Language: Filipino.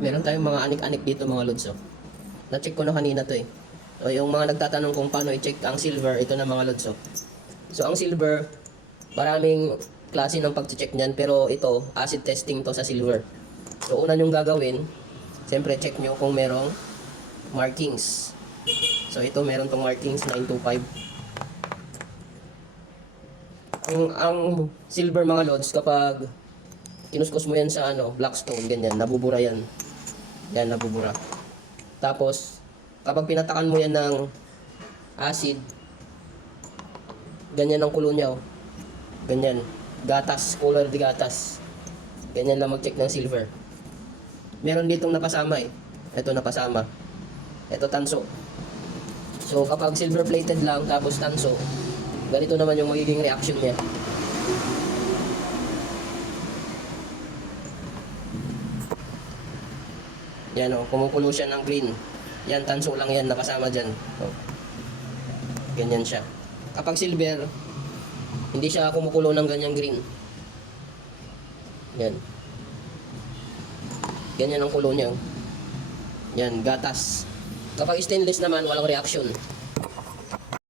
Meron tayong mga anik-anik dito mga lods. Oh. Na-check ko na kanina to eh. O yung mga nagtatanong kung paano i-check ang silver, ito na mga lods. Oh. So ang silver, maraming klase ng pag-check niyan, pero ito, acid testing to sa silver. So una nyong gagawin, siyempre check nyo kung merong markings. So ito meron tong markings 925. Ang silver mga lods, kapag kinuskus mo yan sa blackstone, ganyan, nabubura yan. Yan, nabubura. Tapos, kapag pinatakan mo yan ng acid, ganyan ang kulo niya, oh. Ganyan. Gatas, color de gatas. Ganyan lang mag-check ng silver. Meron ditong napasama eh. Ito napasama. Ito tanso. So, kapag silver plated lang, tapos tanso, ganito naman yung magiging reaction niya. Yan o, kumukulo siya ng green. Yan, tanso lang yan, nakasama dyan. O. Ganyan siya. Kapag silver, hindi siya kumukulo ng ganyang green. Yan. Ganyan ang kulo niya. Yan, gatas. Kapag stainless naman, walang reaction.